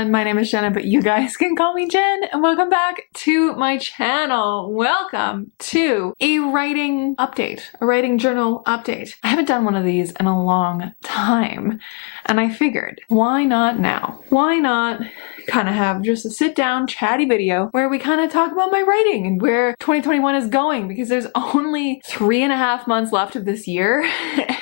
everyone, my name is Jenna, but you guys can call me Jen, and welcome back to my channel. Welcome to a writing update, a writing journal update. I haven't done one of these in a long time, and I figured, why not now? Why not kind of have just a sit down chatty video where we kind of talk about my writing and where 2021 is going, because there's only 3.5 months left of this year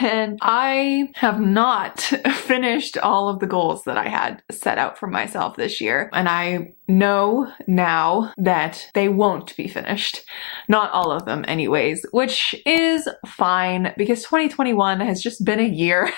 and I have not finished all of the goals that I had set out for myself this year, and I know now that they won't be finished. Not all of them anyways, which is fine because 2021 has just been a year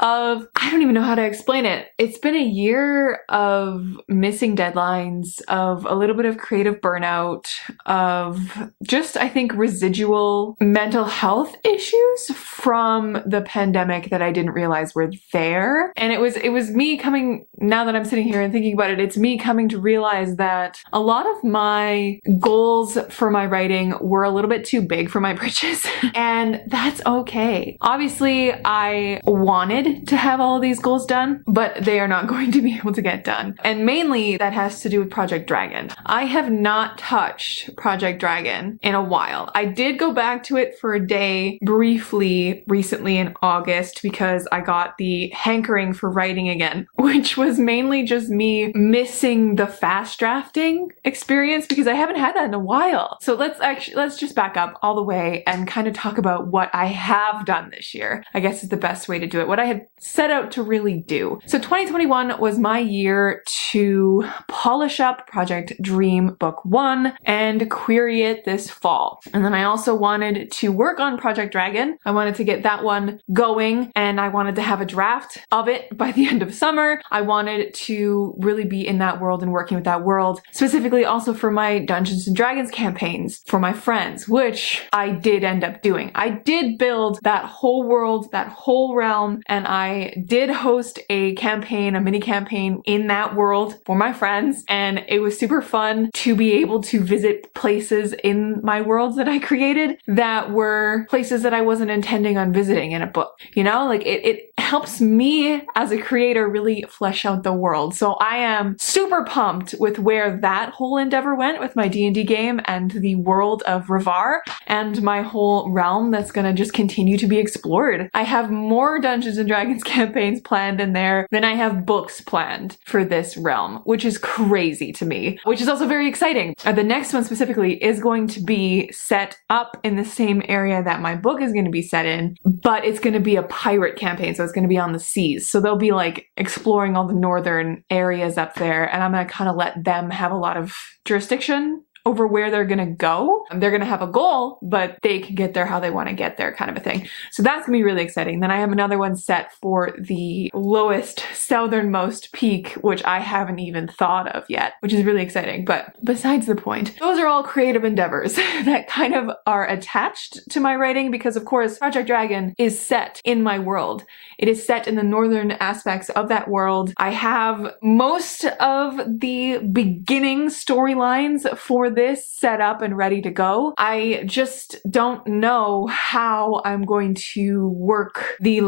of, I don't even know how to explain it. It's been a year of missing deadlines, of a little bit of creative burnout, of just, I think, residual mental health issues from the pandemic that I didn't realize were there. And it was me coming, now that I'm sitting here and thinking about it, it's me coming to realize that a lot of my goals for my writing were a little bit too big for my britches. And that's okay. Obviously, I wanted to have all of these goals done, but they are not going to be able to get done. And mainly that has to do with Project Dragon. I have not touched Project Dragon in a while. I did go back to it for a day briefly recently in August because I got the hankering for writing again, which was mainly just me missing the fast drafting experience because I haven't had that in a while. So let's just back up all the way and kind of talk about what I have done this year, I guess is the best way to do it. What I had set out to really do. So 2021 was my year to polish up Project Dream Book 1 and query it this fall. And then I also wanted to work on Project Dragon. I wanted to get that one going, and I wanted to have a draft of it by the end of summer. I wanted to really be in that world and working with that world, specifically also for my Dungeons and Dragons campaigns for my friends, which I did end up doing. I did build that whole world, that whole realm, and I did host a campaign, a mini campaign in that world for my friends, and it was super fun to be able to visit places in my worlds that I created that were places that I wasn't intending on visiting in a book. You know, like it helps me as a creator really flesh out the world. So I am super pumped with where that whole endeavor went with my D&D game and the world of Revar and my whole realm that's gonna just continue to be explored. I have more Dungeons and Dragons campaigns planned in there than I have books planned for this realm, which is crazy to me, which is also very exciting. The next one specifically is going to be set up in the same area that my book is going to be set in, but it's going to be a pirate campaign, so it's going to be on the seas. So they'll be like exploring all the northern areas up there, and I'm going to kind of let them have a lot of jurisdiction over where they're gonna go. They're gonna have a goal, but they can get there how they want to get there, kind of a thing. So that's gonna be really exciting. Then I have another one set for the lowest, southernmost peak, which I haven't even thought of yet, which is really exciting. But besides the point, those are all creative endeavors that kind of are attached to my writing because, of course, Project Dragon is set in my world. It is set in the northern aspects of that world. I have most of the beginning storylines for this set up and ready to go. I just don't know how I'm going to work the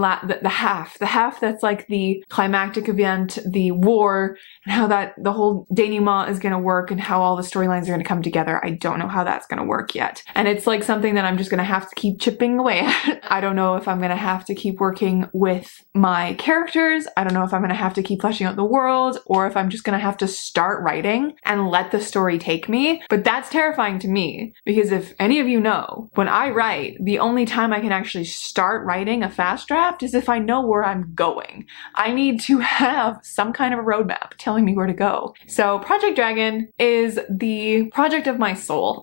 half that's like the climactic event, the war, and how that the whole denouement is going to work and how all the storylines are going to come together. I don't know how that's going to work yet. And it's like something that I'm just going to have to keep chipping away at. I don't know if I'm going to have to keep working with my characters. I don't know if I'm going to have to keep fleshing out the world, or if I'm just going to have to start writing and let the story take me. But that's terrifying to me because if any of you know, when I write, the only time I can actually start writing a fast draft is if I know where I'm going. I need to have some kind of a roadmap telling me where to go. So Project Dragon is the project of my soul,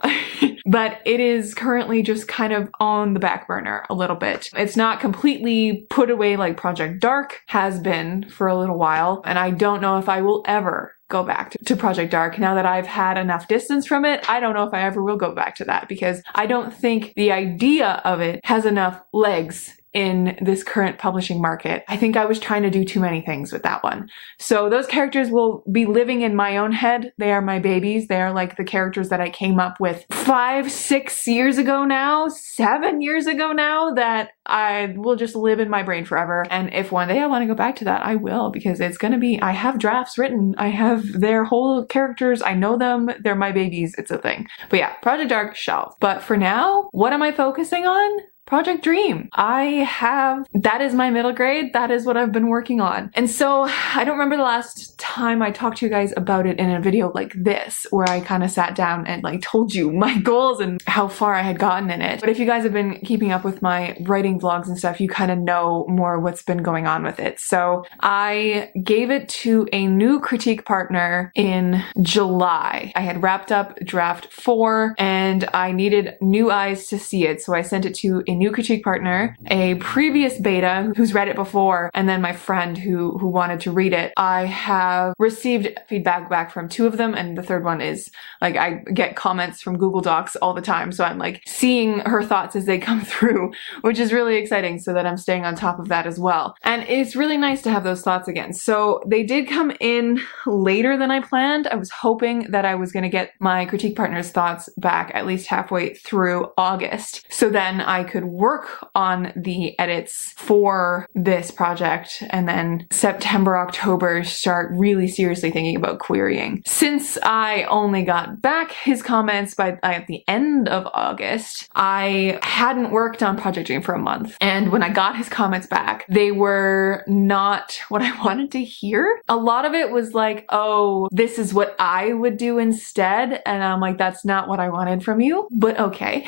but it is currently just kind of on the back burner a little bit. It's not completely put away like Project Dark has been for a little while, and I don't know if I will ever go back to Project Dark. Now that I've had enough distance from it, I don't know if I ever will go back to that because I don't think the idea of it has enough legs in this current publishing market. I think I was trying to do too many things with that one. So those characters will be living in my own head. They are my babies. They are like the characters that I came up with 5, 6 years ago now, 7 years ago now, that I will just live in my brain forever. And if one day I want to go back to that, I will, because it's going to be, I have drafts written. I have their whole characters. I know them. They're my babies. It's a thing. But yeah, Project Dark shelved. But for now, what am I focusing on? Project Dream. That is my middle grade. That is what I've been working on. And so I don't remember the last time I talked to you guys about it in a video like this, where I kind of sat down and like told you my goals and how far I had gotten in it. But if you guys have been keeping up with my writing vlogs and stuff, you kind of know more what's been going on with it. So I gave it to a new critique partner in July. I had wrapped up draft 4 and I needed new eyes to see it. So I sent it to a new critique partner, a previous beta who's read it before, and then my friend who wanted to read it. I have received feedback back from 2 of them, and the third one is like, I get comments from Google Docs all the time, so I'm like seeing her thoughts as they come through, which is really exciting, so that I'm staying on top of that as well. And it's really nice to have those thoughts again. So they did come in later than I planned. I was hoping that I was going to get my critique partner's thoughts back at least halfway through August, so then I could work on the edits for this project, and then September, October start really seriously thinking about querying. Since I only got back his comments at the end of August, I hadn't worked on Project Dream for a month, and when I got his comments back, they were not what I wanted to hear. A lot of it was like, oh, this is what I would do instead, and I'm like, that's not what I wanted from you, but okay.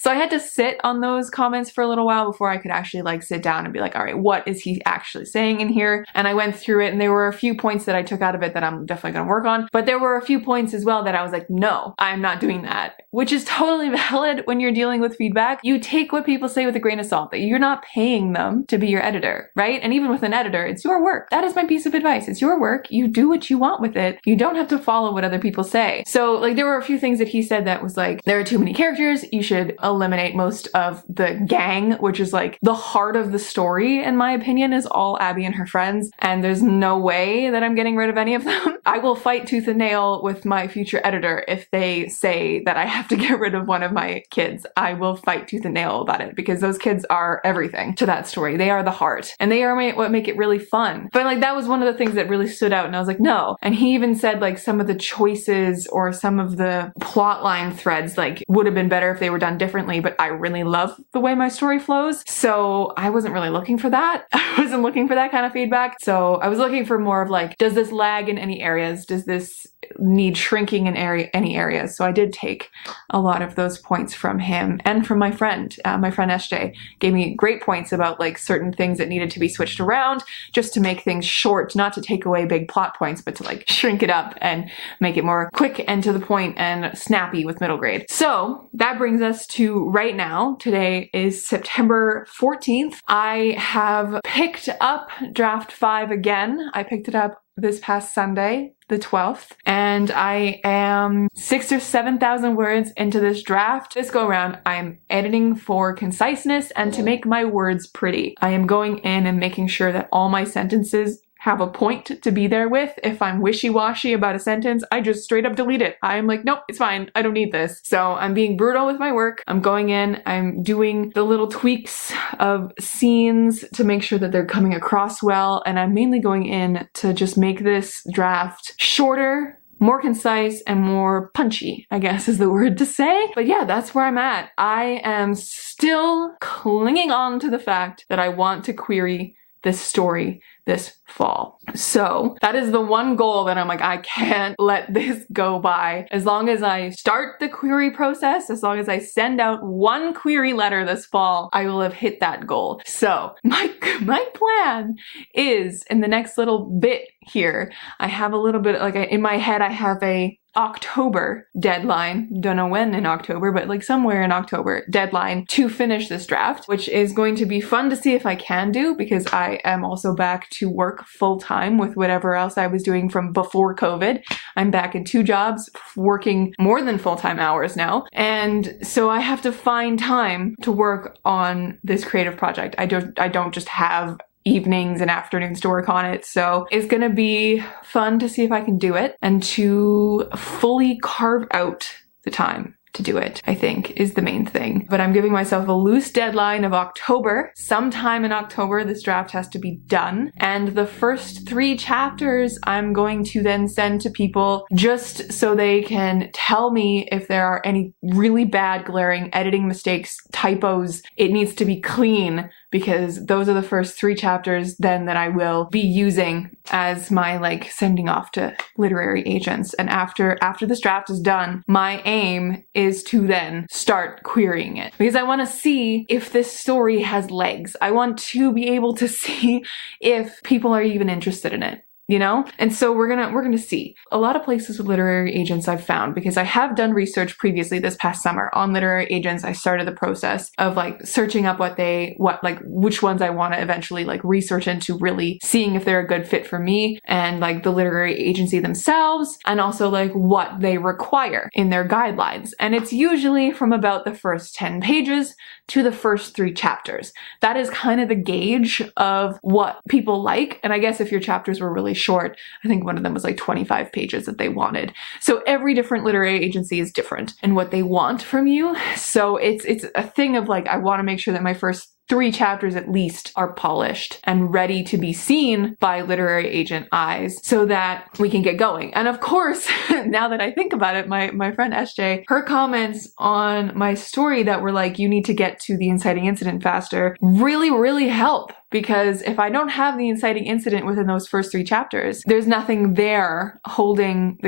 So I had to sit on those comments for a little while before I could actually like sit down and be like, all right, what is he actually saying in here? And I went through it, and there were a few points that I took out of it that I'm definitely going to work on, but there were a few points as well that I was like, no, I'm not doing that, which is totally valid when you're dealing with feedback. You take what people say with a grain of salt, that you're not paying them to be your editor, right? And even with an editor, it's your work. That is my piece of advice. It's your work. You do what you want with it. You don't have to follow what other people say. So like, there were a few things that he said that was like, there are too many characters. You should eliminate most of the gang, which is like the heart of the story, in my opinion, is all Abby and her friends, and there's no way that I'm getting rid of any of them. I will fight tooth and nail with my future editor if they say that I have to get rid of one of my kids. I will fight tooth and nail about it, because those kids are everything to that story. They are the heart, and they are what make it really fun. But like, that was one of the things that really stood out, and I was like, no. And he even said like some of the choices or some of the plot line threads like would have been better if they were done differently, but I really love the way my story flows, so I wasn't really looking for that. I wasn't looking for that kind of feedback. So I was looking for more of like, does this lag in any areas? Does this need shrinking in any areas? So I did take a lot of those points from him and from my friend. My friend SJ gave me great points about like certain things that needed to be switched around just to make things short, not to take away big plot points, but to like shrink it up and make it more quick and to the point and snappy with middle grade. So that brings us to right now. Today is September 14th. I have picked up draft 5 again. I picked it up this past Sunday, the 12th, and I am 6,000 or 7,000 words into this draft. This go around, I'm editing for conciseness and to make my words pretty. I am going in and making sure that all my sentences have a point to be there with. If I'm wishy-washy about a sentence, I just straight up delete it. I'm like, nope, it's fine. I don't need this. So I'm being brutal with my work. I'm going in, I'm doing the little tweaks of scenes to make sure that they're coming across well. And I'm mainly going in to just make this draft shorter, more concise, and more punchy, I guess is the word to say. But yeah, that's where I'm at. I am still clinging on to the fact that I want to query this story this fall. So that is the one goal that I'm like, I can't let this go by. As long as I start the query process, as long as I send out one query letter this fall, I will have hit that goal. So my plan is, in the next little bit here, I have a little bit, like in my head, I have a October deadline, don't know when in October, but like somewhere in October deadline to finish this draft, which is going to be fun to see if I can do, because I am also back to work full time with whatever else I was doing from before COVID. I'm back in 2 jobs, working more than full-time hours now. And so I have to find time to work on this creative project. I don't just have evenings and afternoons to work on it. So it's gonna be fun to see if I can do it and to fully carve out the time to do it, I think, is the main thing. But I'm giving myself a loose deadline of October. Sometime in October, this draft has to be done. And the first 3 chapters I'm going to then send to people just so they can tell me if there are any really bad, glaring editing mistakes, typos. It needs to be clean, because those are the first 3 chapters then that I will be using as my like sending off to literary agents. And after this draft is done, my aim is to then start querying it, because I want to see if this story has legs. I want to be able to see if people are even interested in it. You know? And so we're gonna see. A lot of places with literary agents I've found, because I have done research previously this past summer on literary agents. I started the process of like searching up which ones I want to eventually like research into, really seeing if they're a good fit for me and like the literary agency themselves, and also like what they require in their guidelines. And it's usually from about the first 10 pages to the first 3 chapters. That is kind of the gauge of what people like. And I guess if your chapters were really short, I think one of them was like 25 pages that they wanted. So every different literary agency is different in what they want from you. So it's a thing of like, I want to make sure that my first 3 chapters at least are polished and ready to be seen by literary agent eyes so that we can get going. And of course, now that I think about it, my friend SJ, her comments on my story that were like, you need to get to the inciting incident faster, really help. Because if I don't have the inciting incident within those first 3 chapters, there's nothing there holding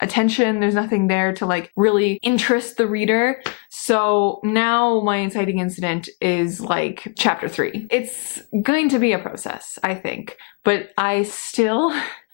attention. There's nothing there to like really interest the reader. So now my inciting incident is like chapter 3. It's going to be a process, I think, but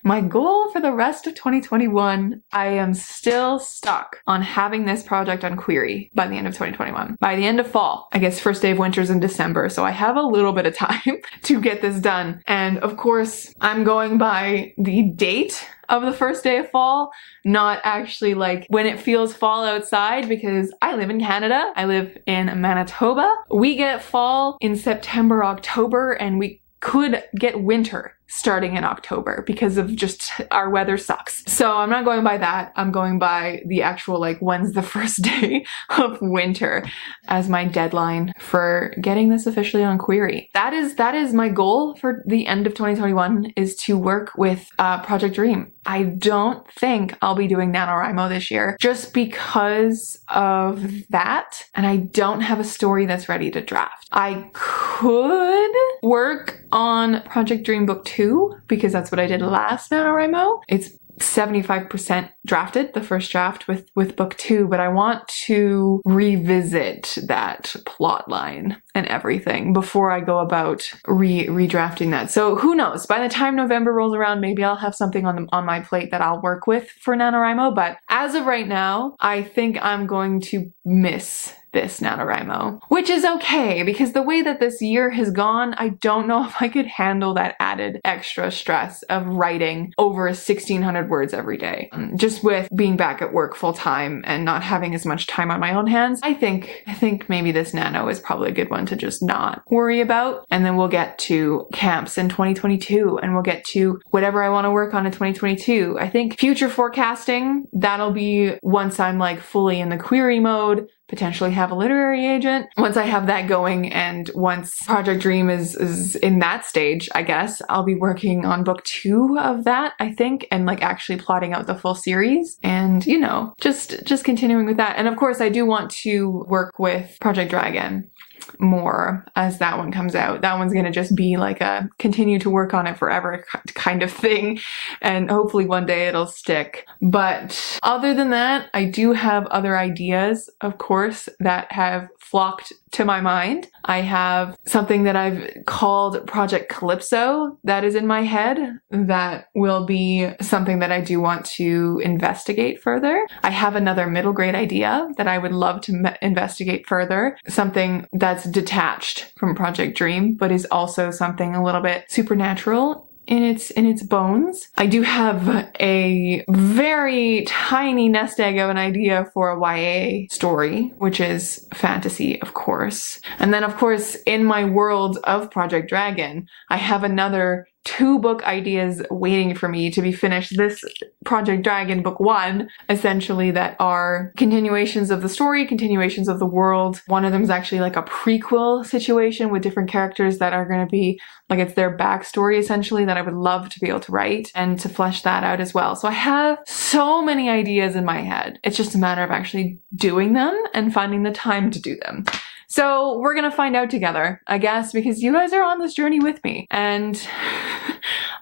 my goal for the rest of 2021, I am still stuck on having this project on Query by the end of 2021. By the end of fall, I guess first day of winter's in December, so I have a little bit of time to get this done. And of course, I'm going by the date of the first day of fall, not actually like when it feels fall outside, because I live in Canada. I live in Manitoba. We get fall in September, October, and we could get winter starting in October because of just our weather sucks. So I'm not going by that. I'm going by the actual like when's the first day of winter as my deadline for getting this officially on Query. That is my goal for the end of 2021, is to work with Project Dream. I don't think I'll be doing NaNoWriMo this year just because of that, and I don't have a story that's ready to draft. I could work on Project Dream Book 2 because that's what I did last NaNoWriMo. It's 75% drafted, the first draft with book 2, but I want to revisit that plot line and everything before I go about redrafting that. So who knows, by the time November rolls around, maybe I'll have something on my plate that I'll work with for NaNoWriMo, but as of right now, I think I'm going to miss this NaNoWriMo, which is okay, because the way that this year has gone, I don't know if I could handle that added extra stress of writing over 1,600 words every day. Just with being back at work full time and not having as much time on my own hands, I think maybe this Nano is probably a good one to just not worry about. And then we'll get to camps in 2022, and we'll get to whatever I want to work on in 2022. I think future forecasting, that'll be once I'm like fully in the query mode, potentially have a literary agent. Once I have that going, and once Project Dream is in that stage, I guess, I'll be working on book 2 of that, I think, and like actually plotting out the full series, and you know, just continuing with that. And of course, I do want to work with Project Dragon more as that one comes out. That one's gonna just be like a continue to work on it forever kind of thing, and hopefully one day it'll stick. But other than that, I do have other ideas, of course, that have flocked to my mind. I have something that I've called Project Calypso that is in my head that will be something that I do want to investigate further. I have another middle grade idea that I would love to investigate further, something that's detached from Project Dream, but is also something a little bit supernatural in its bones. I do have a very tiny nest egg of an idea for a YA story, which is fantasy, of course. And then, of course, in my world of Project Dragon, I have another 2 book ideas waiting for me to be finished. This Project Dragon book 1, essentially, that are continuations of the story, continuations of the world. One of them is actually like a prequel situation with different characters that are going to be like, it's their backstory essentially, that I would love to be able to write and to flesh that out as well. So I have so many ideas in my head. It's just a matter of actually doing them and finding the time to do them. So we're gonna find out together, I guess, because you guys are on this journey with me. And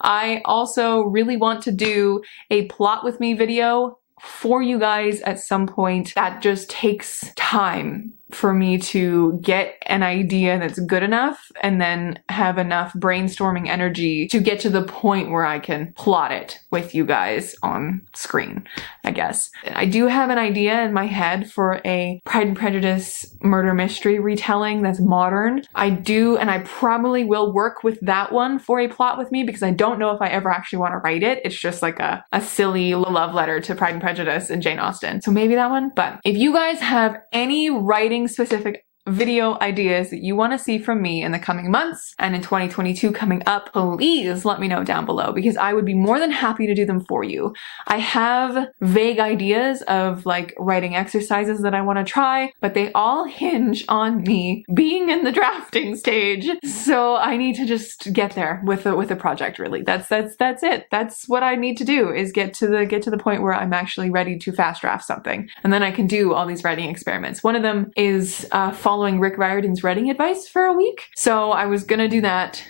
I also really want to do a plot with me video for you guys at some point that just takes time for me to get an idea that's good enough and then have enough brainstorming energy to get to the point where I can plot it with you guys on screen, I guess. I do have an idea in my head for a Pride and Prejudice murder mystery retelling that's modern. I do, and I probably will work with that one for a plot with me because I don't know if I ever actually want to write it. It's just like a silly love letter to Pride and Prejudice and Jane Austen. So maybe that one. But if you guys have any writing specific video ideas that you want to see from me in the coming months and in 2022 coming up, please let me know down below because I would be more than happy to do them for you. I have vague ideas of like writing exercises that I want to try, but they all hinge on me being in the drafting stage. So I need to just get there with the project, really. That's it. That's what I need to do, is get to the point where I'm actually ready to fast draft something. And then I can do all these writing experiments. One of them is following Rick Riordan's writing advice for a week. So I was gonna do that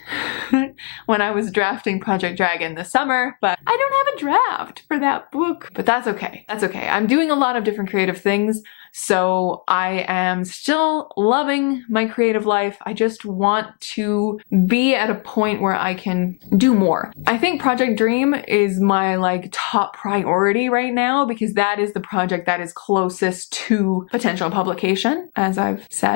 when I was drafting Project Dragon this summer, but I don't have a draft for that book. But that's okay. That's okay. I'm doing a lot of different creative things, so I am still loving my creative life. I just want to be at a point where I can do more. I think Project Dream is my like top priority right now because that is the project that is closest to potential publication, as I've said.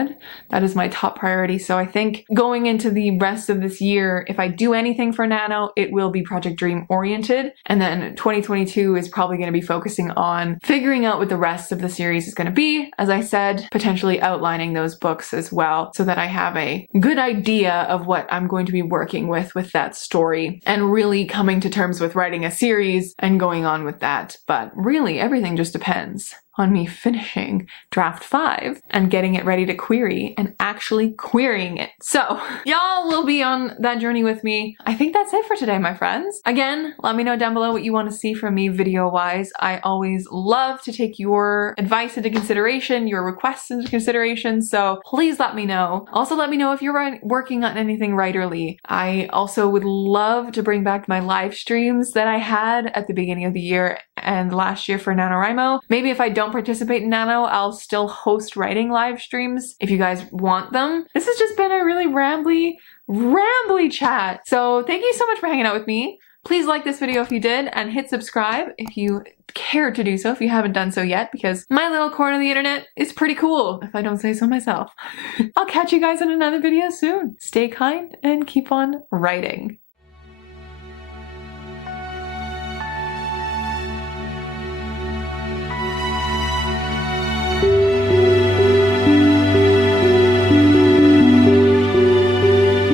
That is my top priority. So I think going into the rest of this year, if I do anything for Nano, it will be Project Dream oriented. And then 2022 is probably going to be focusing on figuring out what the rest of the series is going to be. As I said, potentially outlining those books as well so that I have a good idea of what I'm going to be working with that story and really coming to terms with writing a series and going on with that. But really, everything just depends on me finishing draft 5 and getting it ready to query and actually querying it. So y'all will be on that journey with me. I think that's it for today, my friends. Again, let me know down below what you want to see from me video-wise. I always love to take your advice into consideration, your requests into consideration, so please let me know. Also let me know if you're working on anything writerly. I also would love to bring back my live streams that I had at the beginning of the year and last year for NaNoWriMo. Maybe if I don't participate in Nano, I'll still host writing live streams if you guys want them. This has just been a really rambly chat. So thank you so much for hanging out with me. Please like this video if you did and hit subscribe if you care to do so, if you haven't done so yet, because my little corner of the internet is pretty cool, if I don't say so myself. I'll catch you guys in another video soon. Stay kind and keep on writing.